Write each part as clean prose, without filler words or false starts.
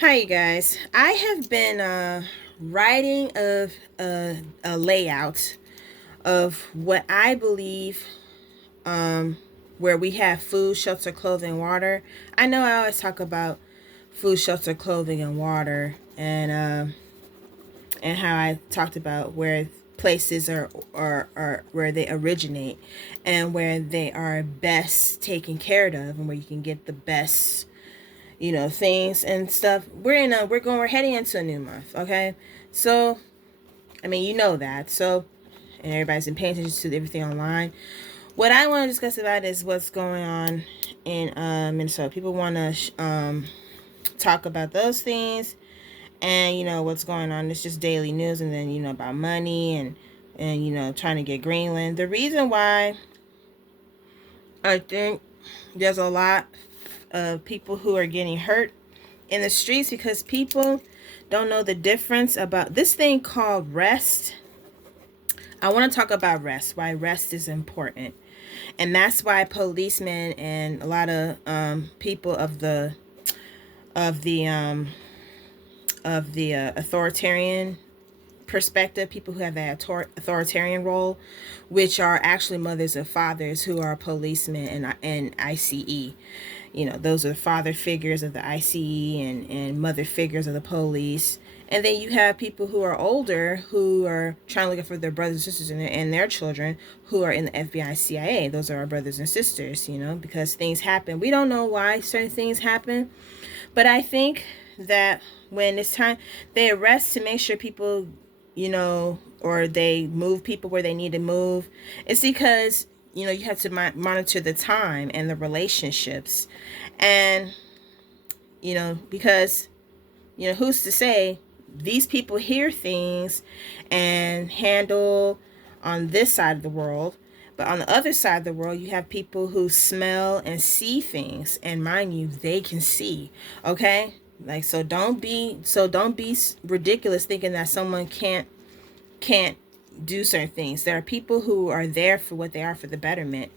Hi, you guys. I have been writing a layout of what I believe where we have food, shelter, clothing, water. I know I always talk about food, shelter, clothing, and water, and how I talked about where places are where they originate and where they are best taken care of and where you can get the best things and stuff. We're heading into a new month, okay? So I mean, you know that. So and everybody's been paying attention to everything online. What I want to discuss about is what's going on in Minnesota. People want to talk about those things, and what's going on. It's just daily news, and then about money and trying to get Greenland. The reason why I think there's a lot of people who are getting hurt in the streets because people don't know the difference about this thing called rest. I want to talk about rest, why rest is important. And that's why policemen and a lot of people of the um, authoritarian perspective, people who have that authoritarian role, which are actually mothers and fathers who are policemen and ICE. Those are the father figures of the ICE and mother figures of the police. And then you have people who are older who are trying to look for their brothers and sisters and their children who are in the FBI, CIA. Those are our brothers and sisters, because things happen. We don't know why certain things happen, but I think that when it's time, they arrest to make sure people, or they move people where they need to move. It's because, you have to monitor the time and the relationships. And, because, who's to say these people hear things and handle on this side of the world. But on the other side of the world, you have people who smell and see things, and mind you, they can see. Okay, like so don't be ridiculous thinking that someone can't do certain things. There are people who are there for what they are, for the betterment.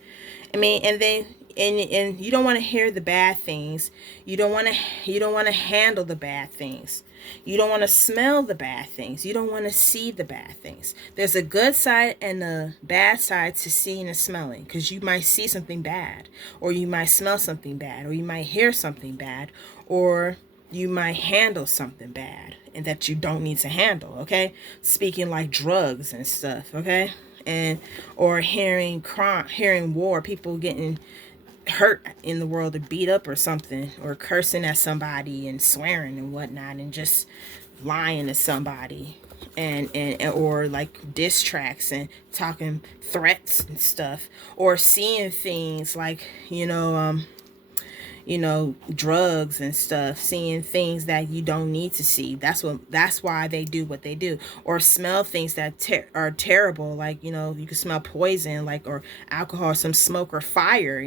I mean, and you don't want to hear the bad things. You don't want to handle the bad things. You don't want to smell the bad things. You don't want to see the bad things. There's a good side and a bad side to seeing and smelling, because you might see something bad, or you might smell something bad, or you might hear something bad, or you might handle something bad and that you don't need to handle. Okay, speaking like drugs and stuff. Okay, and or hearing war, people getting hurt in the world, or beat up or something, or cursing at somebody and swearing and whatnot, and just lying to somebody, and or like diss tracks and talking threats and stuff, or seeing things like drugs and stuff, seeing things that you don't need to see. That's why they do what they do. Or smell things that are terrible, like you can smell poison, like, or alcohol, some smoke or fire,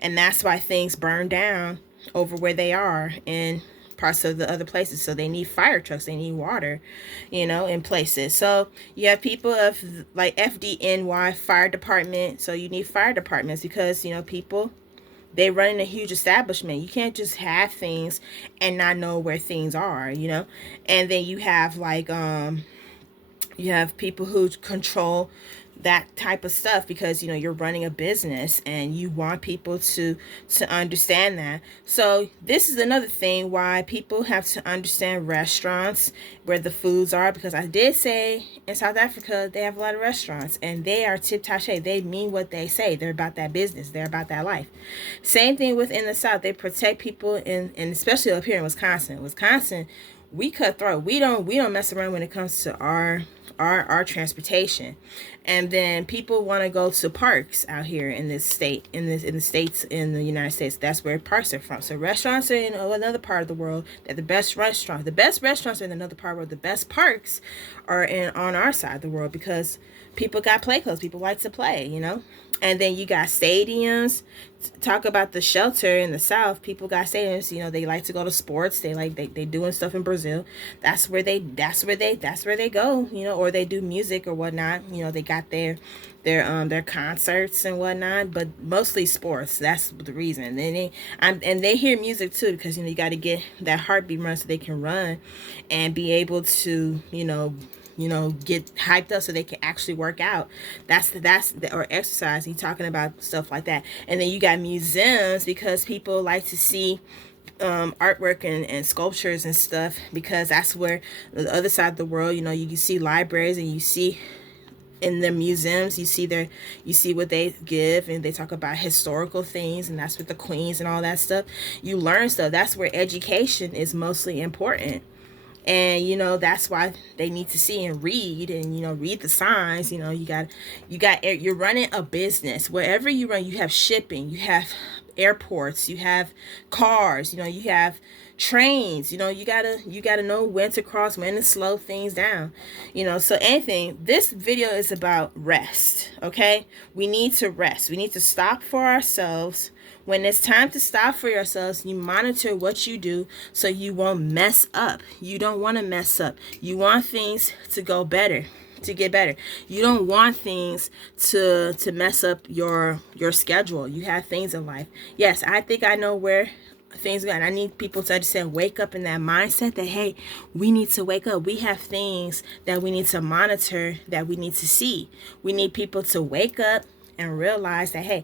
and that's why things burn down over where they are in parts of the other places. So they need fire trucks, they need water, in places. So you have people of like FDNY, fire department. So you need fire departments because people, they run in a huge establishment. You can't just have things and not know where things are, And then you have people who control that type of stuff because you're running a business and you want people to understand that. So this is another thing why people have to understand restaurants, where the foods are, because I did say in South Africa they have a lot of restaurants and they are tip top shape. They mean what they say. They're about that business. They're about that life. Same thing within the South. They protect people and especially up here in Wisconsin, we cut throat. We don't mess around when it comes to our transportation. And then people want to go to parks out here in this state, in the states, in the United States. That's where parks are from. So restaurants are in another part of the world. They're the best restaurants. The best restaurants are in another part of the world. The best parks are in on our side of the world, because people got play clothes. People like to play, you know. And then you got stadiums. Talk about the shelter in the South. People got stadiums. You know, they like to go to sports. They doing stuff in Brazil. That's where they go. You know, or they do music or whatnot. You know, they got their concerts and whatnot. But mostly sports. That's the reason. And they hear music too, because you know you got to get that heartbeat run so they can run and be able to get hyped up so they can actually work out. Or exercise. He's talking about stuff like that. And then you got museums, because people like to see artwork and sculptures and stuff, because that's where the other side of the world, you know, you can see libraries, and you see in the museums, you see what they give, and they talk about historical things, and that's with the queens and all that stuff. You learn stuff. That's where education is mostly important. And you know, that's why they need to see and read, and you know, read the signs. You know, you're running a business. Wherever you run, you have shipping, you have airports, you have cars, you know, you have trains. You know, you gotta know when to cross, when to slow things down. You know, so anything, this video is about rest. Okay, we need to rest. We need to stop for ourselves. When it's time to stop for yourselves, you monitor what you do so you won't mess up. You don't want to mess up. You want things to go better, to get better. You don't want things to mess up your schedule. You have things in life. Yes, I think I know where things go, and I need people to understand, wake up in that mindset that, hey, we need to wake up. We have things that we need to monitor, that we need to see. We need people to wake up and realize that, hey,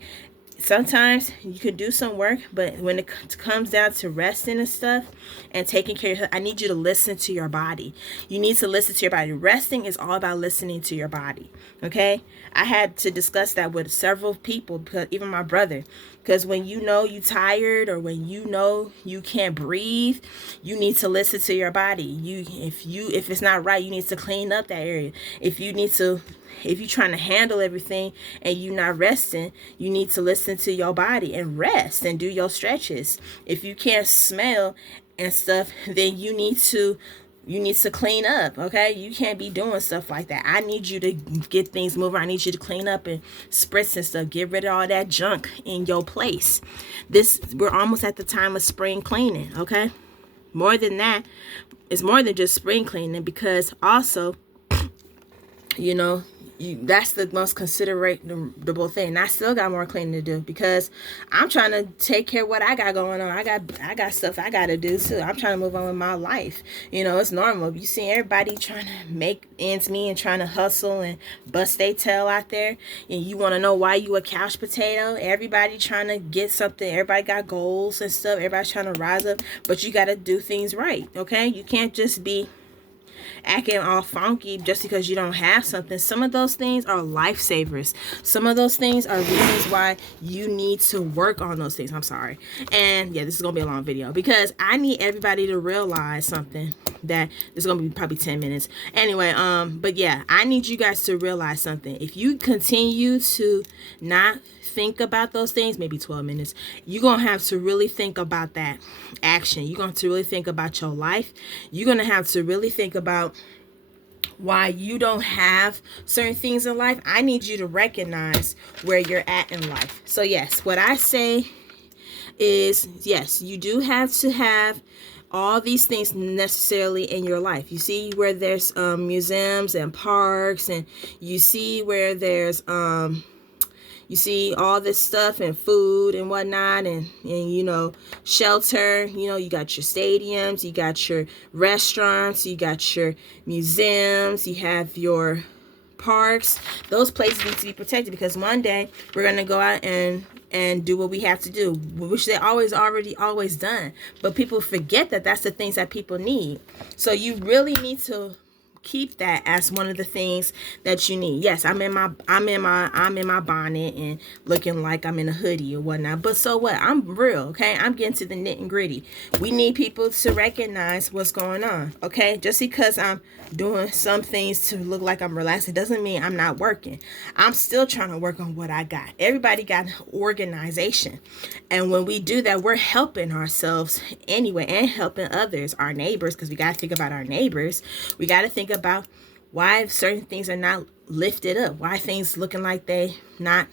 sometimes you can do some work, but when it comes down to resting and stuff and taking care of yourself, I need you to listen to your body. You need to listen to your body. Resting is all about listening to your body. Okay? I had to discuss that with several people, because even my brother, because when you know you're tired, or when you know you can't breathe, you need to listen to your body. If it's not right, you need to clean up that area. If you're trying to handle everything and you're not resting, you need to listen to your body and rest and do your stretches. If you can't smell and stuff, then you need to clean up. Okay, you can't be doing stuff like that. I need you to get things moving. I need you to clean up and spritz and stuff. Get rid of all that junk in your place. We're almost at the time of spring cleaning. Okay, more than that, it's more than just spring cleaning, because also, you know, that's the most considerable thing. I still got more cleaning to do, because I'm trying to take care of what I got going on. I got stuff I got to do too. I'm trying to move on with my life. You know, it's normal. You see everybody trying to make ends meet and trying to hustle and bust their tail out there, and you want to know why you a couch potato. Everybody trying to get something. Everybody got goals and stuff. Everybody's trying to rise up, but you got to do things right. Okay, you can't just be acting all funky just because you don't have something. Some of those things are lifesavers. Some of those things are reasons why you need to work on those things. I'm sorry. And yeah, this is gonna be a long video, because I need everybody to realize something, that this is gonna be probably 10 minutes anyway. But yeah, I need you guys to realize something. If you continue to not think about those things, maybe 12 minutes, you're gonna have to really think about that action. You're going to really think about your life. You're going to have to really think about why you don't have certain things in life. I need you to recognize where you're at in life. So yes, what I say is, yes, you do have to have all these things necessarily in your life. You see where there's museums and parks, and you see where there's you see all this stuff and food and whatnot, and you know, shelter. You know, you got your stadiums, you got your restaurants, you got your museums, you have your parks. Those places need to be protected, because one day we're gonna go out and do what we have to do, which they always done. But people forget that that's the things that people need. So you really need to keep that as one of the things that you need. Yes, I'm in my bonnet and looking like I'm in a hoodie or whatnot, but so what? I'm real. Okay, I'm getting to the nitty gritty. We need people to recognize what's going on. Okay, just because I'm doing some things to look like I'm relaxing doesn't mean I'm not working. I'm still trying to work on what I got. Everybody got organization, and when we do that, we're helping ourselves anyway, and helping others, our neighbors, because we got to think about our neighbors. We got to think about why certain things are not lifted up, why things looking like they not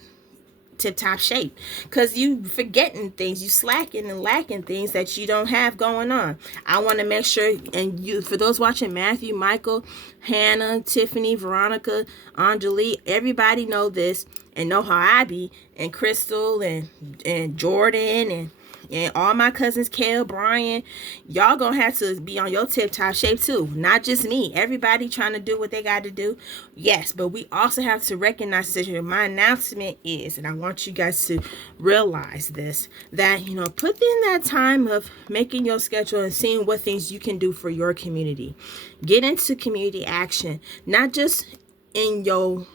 tip-top shape, because you forgetting things, you slacking and lacking things that you don't have going on. I want to make sure, and you, for those watching, Matthew, Michael, Hannah, Tiffany, Veronica, Anjali, everybody know this and know how I be, and Crystal and Jordan and all my cousins, Kale, Brian, y'all gonna have to be on your tip-top shape too. Not just me. Everybody trying to do what they got to do. Yes, but we also have to recognize this. My announcement is, and I want you guys to realize this, that, put in that time of making your schedule and seeing what things you can do for your community. Get into community action, not just in your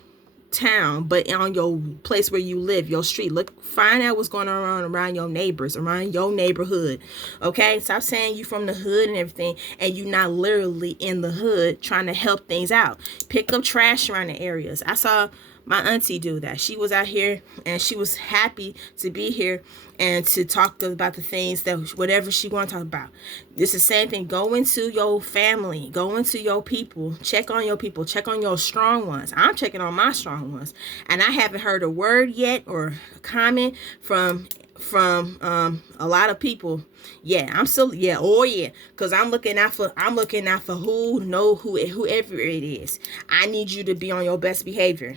town, but on your place where you live, your street. Look, find out what's going on around your neighbors, around your neighborhood. Okay, stop saying you from the hood and everything, and you not literally in the hood trying to help things out. Pick up trash around the areas. I saw my auntie do that. She was out here and she was happy to be here and to talk about the things that whatever she want to talk about. It's the same thing. Go into your family, go into your people, check on your people, check on your strong ones. I'm checking on my strong ones, and I haven't heard a word yet or a comment from a lot of people. Yeah, I'm still, yeah, oh yeah, because I'm looking out for whoever it is. I need you to be on your best behavior.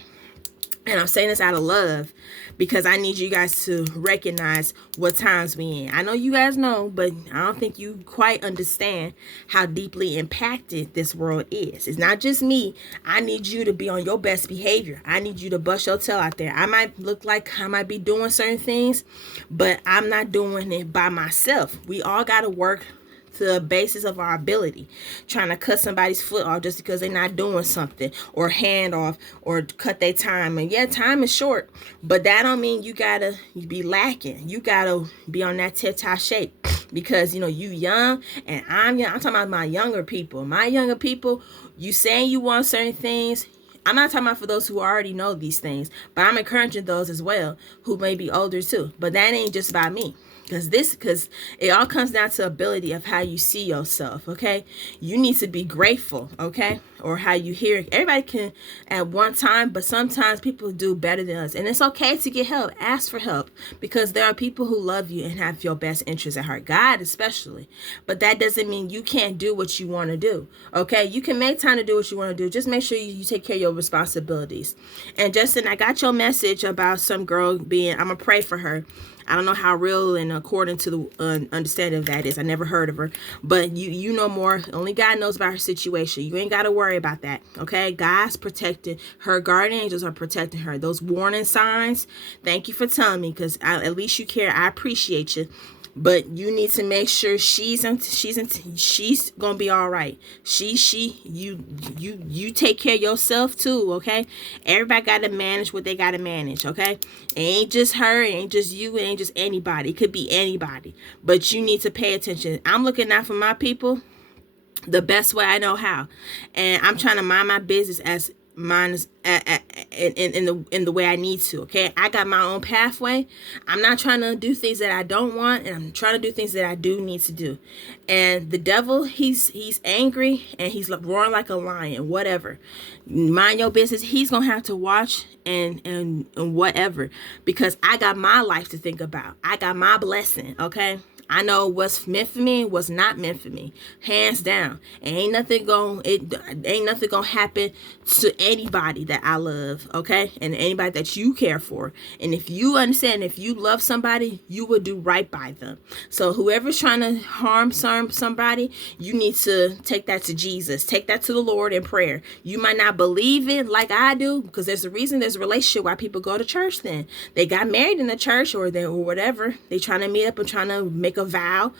And I'm saying this out of love, because I need you guys to recognize what times we in. I know you guys know, but I don't think you quite understand how deeply impacted this world is. It's not just me. I need you to be on your best behavior. I need you to bust your tail out there. I might look like I might be doing certain things, but I'm not doing it by myself. We all got to work to the basis of our ability. Trying to cut somebody's foot off just because they're not doing something, or hand off, or cut their time. And yeah, time is short, but that don't mean you gotta be lacking. You gotta be on that tip-top shape, because you young and I'm young. I'm talking about my younger people. My younger people, you saying you want certain things. I'm not talking about for those who already know these things, but I'm encouraging those as well who may be older too. But that ain't just about me. Because it all comes down to ability of how you see yourself, okay? You need to be grateful, okay? Or how you hear it. Everybody can at one time, but sometimes people do better than us. And it's okay to get help. Ask for help, because there are people who love you and have your best interests at heart. God especially. But that doesn't mean you can't do what you want to do, okay? You can make time to do what you want to do. Just make sure you take care of your responsibilities. And Justin, I got your message about some girl being, I'm going to pray for her. I don't know how real and according to the understanding of that is. I never heard of her, but you know more. Only God knows about her situation. You ain't got to worry about that, okay? God's protecting her. Guardian angels are protecting her. Those warning signs, thank you for telling me, because at least you care. I appreciate you. But you need to make sure she's gonna be all right. You take care of yourself too, okay? Everybody gotta manage what they gotta manage, okay? It ain't just her, it ain't just you, it ain't just anybody. It could be anybody, but you need to pay attention. I'm looking out for my people the best way I know how, and I'm trying to mind my business as mine is in the way I need to, okay? I got my own pathway. I'm not trying to do things that I don't want, and I'm trying to do things that I do need to do. And the devil, he's angry and he's roaring like a lion, whatever. Mind your business. He's gonna have to watch and whatever, because I got my life to think about. I got my blessing, okay? I know what's meant for me and what's not meant for me, hands down. Ain't nothing gonna happen to anybody that I love, okay? And anybody that you care for. And if you understand, if you love somebody, you will do right by them. So whoever's trying to harm somebody, you need to take that to Jesus. Take that to the Lord in prayer. You might not believe it like I do, because there's a reason, there's a relationship why people go to church then. They got married in the church or whatever. They trying to meet up and trying to make a vow.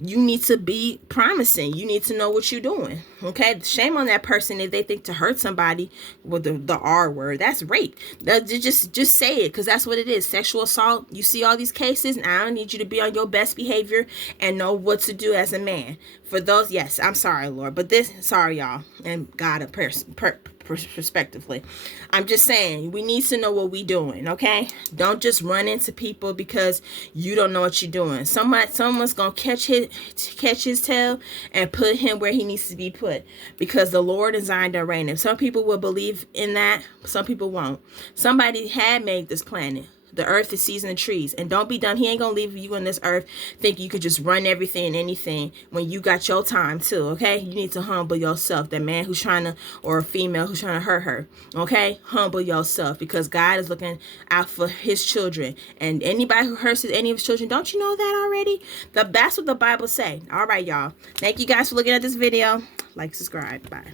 You need to be promising. You need to know what you're doing. Okay. Shame on that person if they think to hurt somebody with the R word. That's rape. Just say it, because that's what it is. Sexual assault. You see all these cases, and I need you to be on your best behavior and know what to do as a man. For those, yes, I'm sorry, Lord, but sorry, y'all, and God, respectively. I'm just saying, we need to know what we doing, okay? Don't just run into people because you don't know what you're doing. Someone's gonna catch his tail and put him where he needs to be put, because the Lord designed to reign. If some people will believe in that, some people won't. Somebody had made this planet. The earth, the seas, and the trees. And don't be dumb. He ain't gonna leave you on this earth thinking you could just run everything and anything when you got your time too, okay? You need to humble yourself. That man who's trying to, or a female who's trying to hurt her, okay? Humble yourself, because God is looking out for his children. And anybody who hurts any of his children, don't you know that already? That's what the Bible say. All right, y'all. Thank you guys for looking at this video. Like, subscribe. Bye.